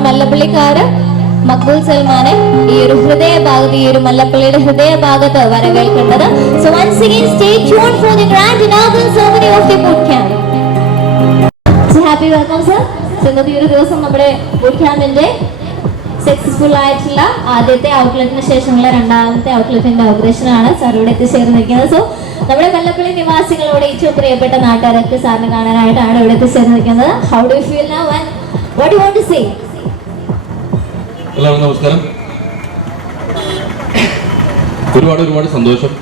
നമ്മുടെ മല്ലപ്പള്ളിക്കാര് മക്ബൂൽ സൽമാനെ ഈ ഒരു ഹൃദയഭാഗത്ത്, ഈ ഒരു മല്ലപ്പള്ളിയുടെ ഹൃദയഭാഗത്ത് വരവേൽക്കേണ്ടത്. So once again stay tuned for the grand inaugural ceremony of the boot camp. So happy welcome sir. So ഇന്നത്തെ ഈ ഒരു ദിവസം നമ്മുടെ ബൂട്ട് ക്യാമ്പിന്റെ സക്സസ്ഫുൾ ആയിട്ടുള്ള ആദ്യത്തെ ഔട്ട്ലെറ്റിന് ശേഷമുള്ള രണ്ടാമത്തെ ഔട്ട്ലെറ്റിന്റെ ഇനോഗ്രേഷൻ ആണ് സാർ ഇവിടെ എത്തിച്ചേർന്നിരിക്കുന്നത്. സോ നമ്മുടെ മല്ലപ്പള്ളി നിവാസികളോട് ഏറ്റവും പ്രിയപ്പെട്ട നാട്ടുകാരൊക്കെ സാറിനെ കാണാനായിട്ടാണ് ഇവിടെ എത്തിച്ചേർന്നിരിക്കുന്നത്. How do you feel now and what you want to say? എല്ലാവർക്കും നമസ്കാരം. ഒരുപാട് സന്തോഷം.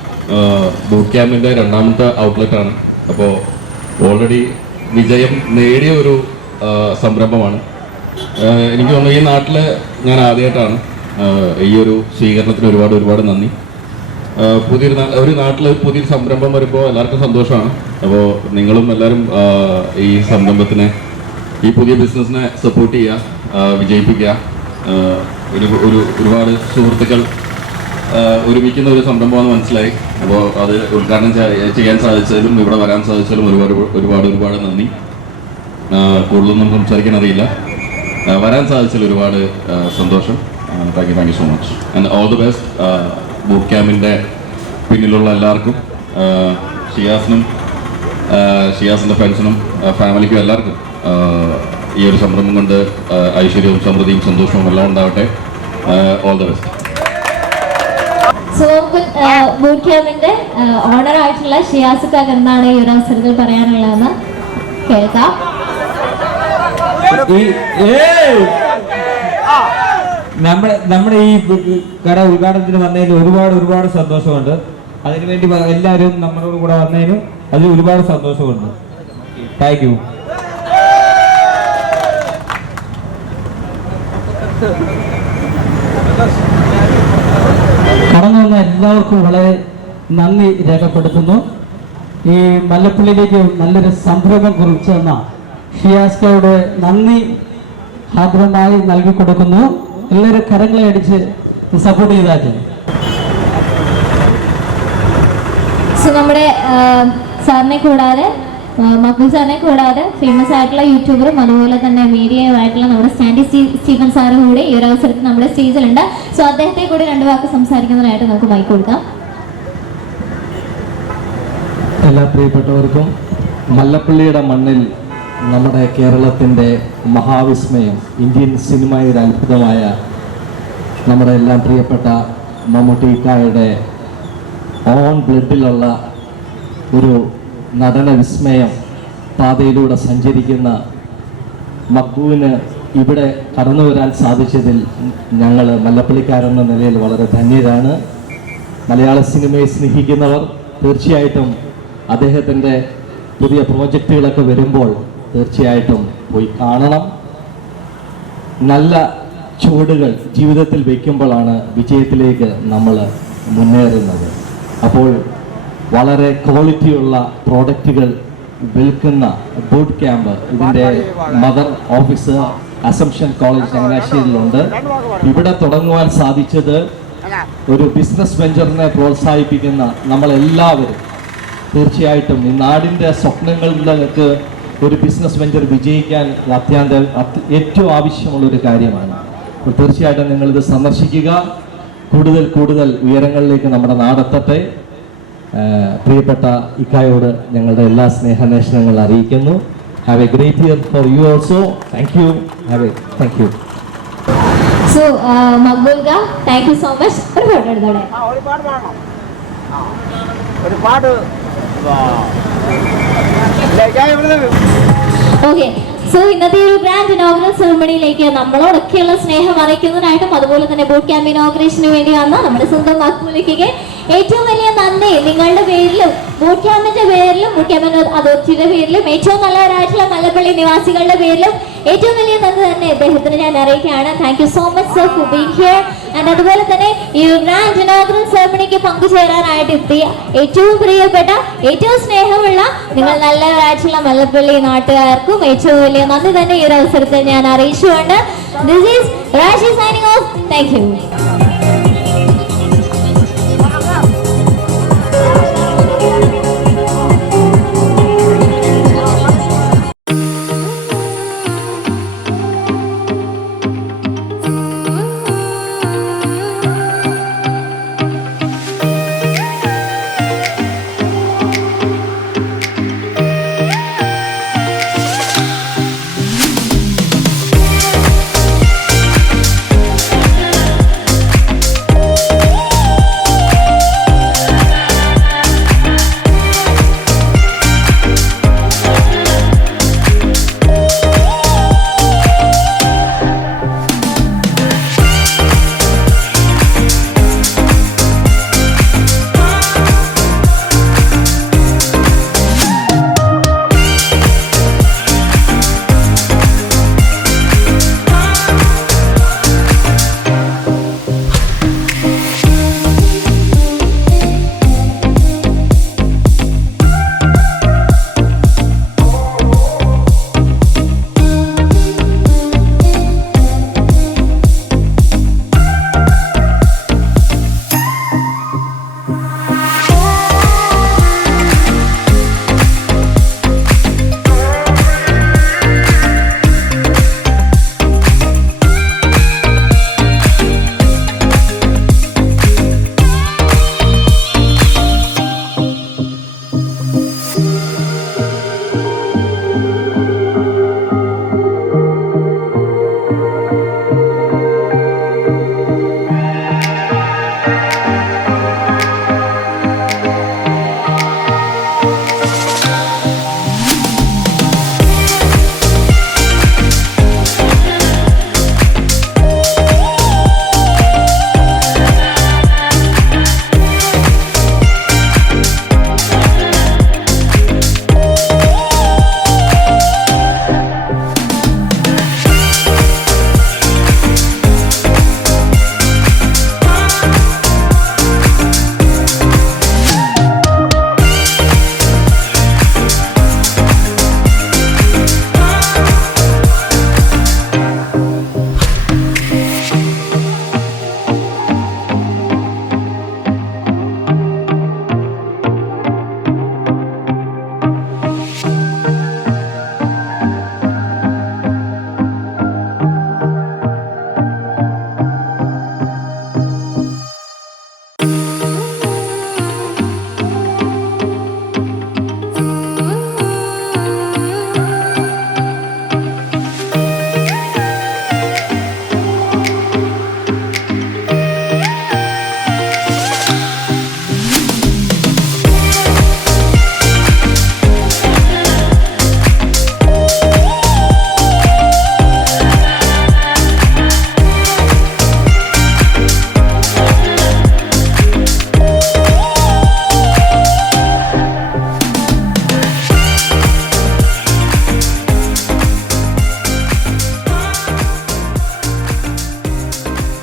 ബൂട്ട് ക്യാമ്പിന്റെ രണ്ടാമത്തെ ഔട്ട്ലെറ്റ് ആണ്. അപ്പോൾ ഓൾറെഡി വിജയം നേടിയ ഒരു സംരംഭമാണ്. എനിക്ക് തോന്നുന്നു ഈ നാട്ടിൽ ഞാൻ ആദ്യമായിട്ടാണ്. ഈ ഒരു സ്വീകരണത്തിന് ഒരുപാട് നന്ദി. ഒരു നാട്ടിൽ പുതിയൊരു സംരംഭം വരുമ്പോൾ എല്ലാവർക്കും സന്തോഷമാണ്. അപ്പോൾ നിങ്ങളും എല്ലാവരും ഈ സംരംഭത്തിനെ, ഈ പുതിയ ബിസിനസ്സിനെ സപ്പോർട്ട് ചെയ്യുക, വിജയിപ്പിക്കുക. ഒരുപാട് സുഹൃത്തുക്കൾ ഒരുമിക്കുന്ന ഒരു സംരംഭമാണെന്ന് മനസ്സിലായി. അപ്പോൾ അത് ഉദ്ഘാടനം ചെയ്യാൻ സാധിച്ചതിലും ഇവിടെ വരാൻ സാധിച്ചതിലും ഒരുപാട് നന്ദി. കൂടുതലൊന്നും സംസാരിക്കാൻ അറിയില്ല. വരാൻ സാധിച്ചതിൽ ഒരുപാട് സന്തോഷം. Thank you so much and all the best. Boot ക്യാമ്പിൻ്റെ പിന്നിലുള്ള എല്ലാവർക്കും, ഷിയാസിൻ്റെ ഫ്രണ്ട്സിനും ഫാമിലിക്കും എല്ലാവർക്കും ഈ ഒരു സംരംഭം കൊണ്ട് ഐശ്വര്യവും സമൃദ്ധിയും സന്തോഷവും എല്ലാം ഉണ്ടാവട്ടെ. All the best. So boot ക്യാമ്പിന്റെ ഓണർ ആയിട്ടുള്ള ഷിയാസുക്കാക്ക് എന്താണ് ഈ ഒരു അവസരത്തിൽ പറയാനുള്ളതെന്ന് കേൾക്കാം. നമ്മുടെ ഈ കട ഉദ്ഘാടനത്തിന് വന്നതിന് ഒരുപാട് സന്തോഷമുണ്ട്. അതിനുവേണ്ടി എല്ലാവരും നമ്മളോട് കൂടെ വന്നതിന് അതിൽ ഒരുപാട് സന്തോഷമുണ്ട്. Thank you. കടന്നു വന്ന എല്ലാവർക്കും വളരെ നന്ദി രേഖപ്പെടുത്തുന്നു. ഈ മല്ലപ്പള്ളിയിലേക്ക് നല്ലൊരു സംരംഭം കുറിച്ചെന്ന ഷിയാസ്കയോട് നന്ദി ആദ്രമായി നൽകി കൊടുക്കുന്നു. എല്ലാവരും കരങ്ങളെ അടിച്ച് സപ്പോർട്ട് ചെയ്താൽ. നമ്മുടെ സാറിനെ കൂടാതെ, മക്ബൂൽ സാറിനെ കൂടാതെ ഫേമസ് ആയിട്ടുള്ള യൂട്യൂബറും അതുപോലെ തന്നെ മീഡിയയുമായിട്ടുള്ള നമ്മുടെ സ്റ്റാൻഡി സ്റ്റീഫൻ സാറും കൂടി ഈ ഒരു അവസരത്തിൽ നമ്മുടെ സ്റ്റേജിലുണ്ട്. സോ അദ്ദേഹത്തെ കൂടി രണ്ട് വാക്ക് സംസാരിക്കുന്നതിനായിട്ട് നമുക്ക് മൈക്ക് കൊടുക്കാം. എല്ലാ പ്രിയപ്പെട്ടവർക്കും മല്ലപ്പള്ളിയുടെ മണ്ണിൽ നമ്മുടെ കേരളത്തിൻ്റെ മഹാവിസ്മയം, ഇന്ത്യൻ സിനിമയുടെ അത്ഭുതമായ നമ്മുടെ എല്ലാം പ്രിയപ്പെട്ട മമ്മൂട്ടിക്കായുടെ ഓൺ ബ്ലഡിലുള്ള ഒരു നടന വിസ്മയം പാതയിലൂടെ സഞ്ചരിക്കുന്ന മക്ബൂവിന് ഇവിടെ കടന്നു വരാൻ സാധിച്ചതിൽ ഞങ്ങൾ മല്ലപ്പള്ളിക്കാരെന്ന നിലയിൽ വളരെ ധന്യരാണ്. മലയാള സിനിമയെ സ്നേഹിക്കുന്നവർ തീർച്ചയായിട്ടും അദ്ദേഹത്തിൻ്റെ പുതിയ പ്രോജക്റ്റുകളൊക്കെ വരുമ്പോൾ തീർച്ചയായിട്ടും പോയി കാണണം. നല്ല ചുവടുകൾ ജീവിതത്തിൽ വയ്ക്കുമ്പോഴാണ് വിജയത്തിലേക്ക് നമ്മൾ മുന്നേറുന്നത്. അപ്പോൾ വളരെ ക്വാളിറ്റിയുള്ള പ്രോഡക്റ്റുകൾ വിൽക്കുന്ന ബൂട്ട് ക്യാമ്പ് ഇതിൻ്റെ മദർ ഓഫീസ് അസംഷൻ കോളേജ് ചങ്ങനാശ്ശേരിയിലുണ്ട്. ഇവിടെ തുടങ്ങുവാൻ സാധിച്ചത് ഒരു ബിസിനസ് വെഞ്ചറിനെ പ്രോത്സാഹിപ്പിക്കുന്ന നമ്മളെല്ലാവരും തീർച്ചയായിട്ടും ഈ നാടിൻ്റെ സ്വപ്നങ്ങളിലേക്ക് ഒരു ബിസിനസ് വെഞ്ചർ വിജയിക്കാൻ ഏറ്റവും ആവശ്യമുള്ളൊരു കാര്യമാണ്. അപ്പോൾ തീർച്ചയായിട്ടും നിങ്ങളിത് സന്ദർശിക്കുക. കൂടുതൽ ഉയരങ്ങളിലേക്ക് നമ്മുടെ നാടെത്തട്ടെ. പ്രിയപ്പെട്ട ഇക്കായോട് ഞങ്ങളുടെ എല്ലാ സ്നേഹാന്വേഷണങ്ങളും അറിയിക്കുന്നു. Have A great year for you also. Thank you. Thank you. So Maqbool ക താങ്ക് യു സോ മച്ച്. ഒരു ഫോട്ടോ എടുത്തോടെ. ഓക്കെ. സോ ഇന്നത്തെ ഒരു ഗ്രാൻഡ് ഇനോഗ്രൽ സെറമണിയിലേക്ക് നമ്മളോടൊക്കെയുള്ള സ്നേഹം അറിയിക്കുന്നതിനായിട്ടും അതുപോലെ തന്നെ ബൂട്ട് ക്യാമ്പ് ഇനോഗ്രേഷന് വേണ്ടി വന്ന നമ്മുടെ സ്വന്തം മക്ബൂലിക്ക് ഏറ്റവും വലിയ നന്ദി നിങ്ങളുടെ പേരിലും ബൂട്ട് ക്യാമ്പിന്റെ പേരിലും ബൂട്ട് ക്യാമ്പ് അതോറിറ്റിയുടെ പേരിലും ഏറ്റവും നല്ലവരായിട്ടുള്ള മല്ലപ്പള്ളി നിവാസികളുടെ പേരിലും ഏറ്റവും വലിയ നന്ദി തന്നെ അദ്ദേഹത്തിന് ഞാൻ അറിയിക്കുകയാണ്. Thank you so much sir for being here. And അതുപോലെ തന്നെ ഈ ഗ്രാൻഡ് ഇനോഗ്രൽ സെറമണിക്ക് പങ്കുചേരാനായിട്ട് എത്തിയ ഏറ്റവും പ്രിയപ്പെട്ട, ഏറ്റവും സ്നേഹമുള്ള നിങ്ങൾ നല്ലവരായിട്ടുള്ള മല്ലപ്പള്ളി നാട്ടുകാർക്കും ഏറ്റവും വലിയ നന്ദി തന്നെ ഈ ഒരു അവസരത്തിൽ ഞാൻ അറിയിച്ചുകൊണ്ട് ദിസ് ഈസ് രാജി സൈനിങ് ഓഫ്. Thank you.